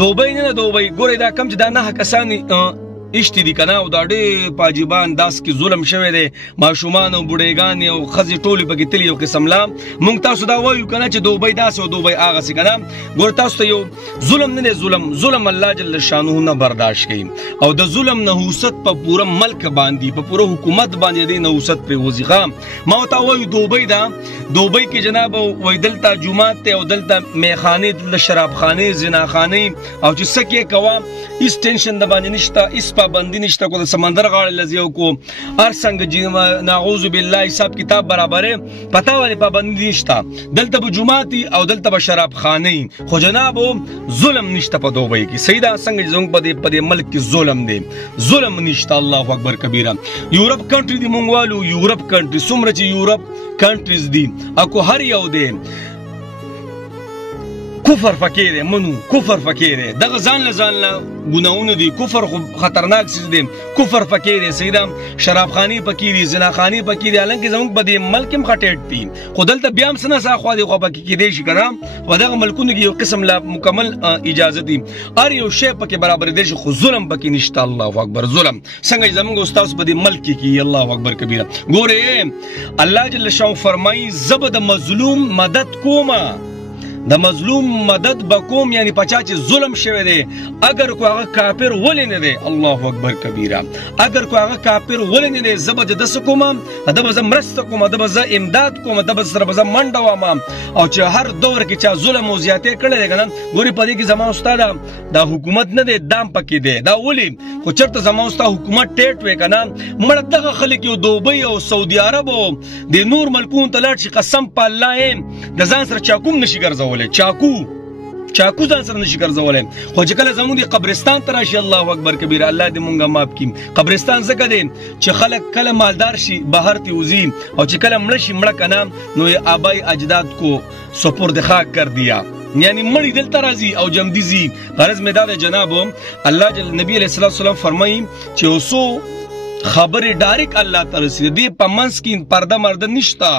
دوبۍ نه دوبۍ ګورئ دا کم چې دا 9 کسان اشتی دي کنه او دا ډېر پاجیبان داس کې ظلم شوی دی ماشومان او بوډېګانې او ښځې ټولې پکې تلي یو قسم لا موږ تاسو دا وایو کنه چې دوبۍ داسې او دوبۍ هغسې کنه ګوره تاسو ته یو ظلم نه دی ظلم الله جل شانه نه برداشت کوي او د ظلم نحوست په پوره ملک باندې په پوره حکومت باندې دی نحوست پرې وځي ښه ما ورته وایو دوبۍ کې جناب وایي دلته جومات دی او دلته میخانې دلته شرابخانې زناخانې او چې څه کې کوه هېڅ ټینشن د باندې نشته پابندی نشته کو د سمندر غاړه لزیو کو هر څنګه نعوذ بالله حساب کتاب برابرې پتا ولې پابندی نشته دلته به جمعاتي او دلته به شراب خانه خو جناب ظلم نشته په دوبۍ کې سیدا څنګه زموږ په دې ملک کې ظلم دی ظلم نشته الله اکبر کبیره یورپ کنټری دی مونږ والو یورپ کنټری څومره چې یورپ کنټریز دي اكو هر یو دی کفر فکر دی منو کفر فکر دی دغه ځان له ګناونه دي کفر خو خطرناک څه دي کفر فکر دی سیدا شرابخانی پکې دي زناخانی پکې دي حالانکه زموږ په دې ملک هم خټېټ دي خو دلته بیا هم څه نه خوا دي خو پکې کېدی شي کنه خو دغه ملکونو کې یو قسم لا مکمل اجازه دي هر یو شی پکې برابر دی خو ظلم پکې نشته الله اکبر ظلم څنګه زموږ استاد په دې ملک کې الله اکبر کبیره ګوره الله جل شانه فرمایي زبد مظلوم مدد کوما د مظلوم مدد بکوم یعنی پچا چې ظلم شوی دی اگر کو هغه کافر ولې نه دی الله اکبر کبیره اگر کو هغه کافر ولې نه دی زه به د څه کوم د به زه مرسته کوم د به زه امداد کوم د به سره به زه منډه وم او چې هر دور کې چا ظلم او زیاتې کړی دی که نه ګورې په دې کې زما استاده دا حکومت نه دی دام پکې دی دا ولې خو چېرته زما ستا حکومت ټیټ وی که نه مړه دغه خلک یو دوبۍ او سعودي عرب او د نور ملکونو ته لاړ شي قسم په الله یې د ځان سره چاکو هم نشي ګرځولی چاکو ځان سره نشي ګرځولی خو چې کله زموږ د قبرستان ته راشي الله اکبر کبیره الله دې مونږه معاف کړي قبرستان ځکه دی چې خلک کله مالدار شي بهر ته وځي او چې کله مړه شي مړه که نه نو یې آبای اجداد کو سپرد خاک کر دیا یعنی مړی دلته راځي او جمدي ځي غرض مې دا دی جناب الله جل نبی علیه السلام فرمایي چې اوسو خبرې ډایرک الله ته رسېږي دې په منځ کې پرده مرده نشته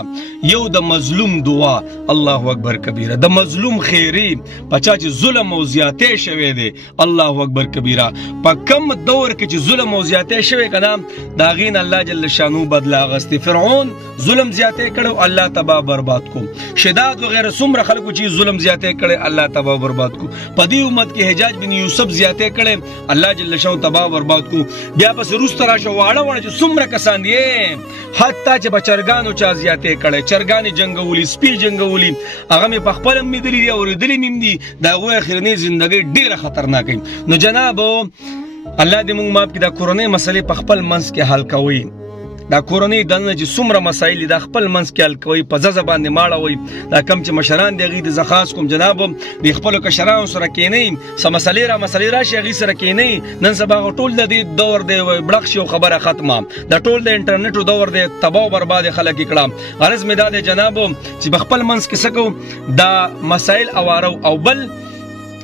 یو د مظلوم دعا الله اکبر کبیره د مظلوم خیری په چا چې ظلم او زیاتې شوی دی الله اکبر کبیره په کم دور کې چې ظلم او زیاتې شوی که نه د هغې نه الله جل شانو بدله اخیستې فرعون ظلم زیاتې کړی الله تباه برباد کو شداد وغیره څومره خلکو چې ظلم زیاتې کړی الله تباه برباد کو په دې امت کې حجاج بن یوسف زیاتې کړی الله جل شانو تباه برباد کو بیا پس وروسته راشه واړه چې څومره کسان دي حتی چې به چرګانو چا زیاتې کړی چرګانې جنګولي سپي جنګولي هغه مې په خپله هم لیدلي دي اورېدلي مې هم دي د هغوی اخرنۍ زندګۍ ډېره خطرناکه نو جناب الله دې موږ معاف کړي دا کورنۍ مسلې په خپل منځ کې حل کوئ دا کورنۍ دننه چې څومره مسایل دي دا خپل منځ کې حل کوئ په ځزه باندې ماړوئ دا کم چې مشران دي هغوی ته زه خاص کوم جناب د خپلو کشرانو سره کښېنئ څه مسلې راشي هغوی سره کښېنئ نن سبا ټول د دې دور دی بړق شي او خبره ختمه د ټول د انټرنیټو دور دی تباه او برباد یې خلک یې کړه غرض مې دا دی جناب چې په خپل منځ کې څه کوو دا مسایل اوارو او بل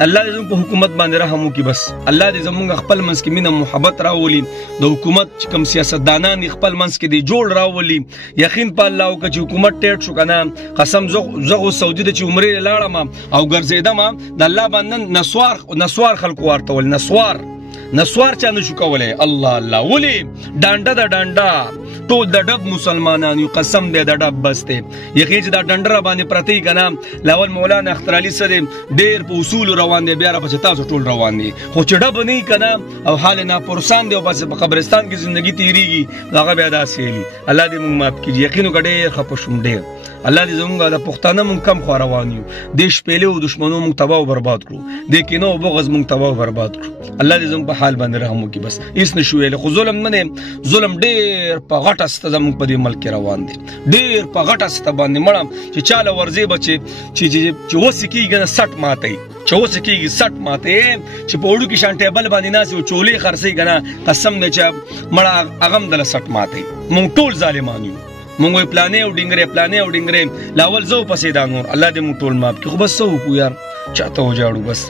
الله دې زموږ په حکومت باندې رحم وکړي بس الله دې زموږ خپل منځ کې مینه محبت راولي د حکومت چې کوم سیاستدانان دي خپل منځ کې دې جوړ راولي یقین په الله وکړه چې حکومت ټیټ شو که نه قسم زه خو سعودي ته چې عمرې لاړم او ګرځېدم د الله باندې نسوار خلکو ورته ول نسوار چا نشو کولی الله الله ولې ډانډه د ډانډه ټول د ډب مسلمانان یو قسم دی د ډب بس دی یقین چې دا ډنډه را باندې پرته وي که نه لاول مولانا اختر علي څه دی ډېر په اصولو روان دی بیا راپسې تاسو ټول روان دي خو چې ډب نه وي که نه او حال ناپرسان دی او بس په قبرستان کې زندګي تېرېږي نو هغه بیا داسې ویلي الله دې موږ معاف کړي یقین وکړه ډېر خفه شوم ډېر الله دې زموږ د پښتانه موږ کم خوا روان یو دې شپېلې او دښمنو موږ تباه او برباد کړو دې کینه او بغض موږ تباه او برباد کړو الله دې زموږ په حال باندې رحم وکړي بس هېڅ نشو ویلی خو ظلم نه دی ظلم ډېر په غټه سته زموږ په دې ملک کې روان دی ډېر په غټه سته باندې مړه چې چاله ورځې به چې اوسې کېږي نه سټ ماتوي چې اوسې کېږي سټ ماتوي چې په وړو کې شان ټیبل باندې ناست او چولې خرڅوي که نه قسم دی چې مړه هغه هم دله سټ ماتوي موږ ټول ظالمان یو مونږ وایي پلانې او ډنګرې لاول زه پسې دا نور الله دې موږ ټول معاف کړي خو بس څه وکړو یار چاته وجاړو بس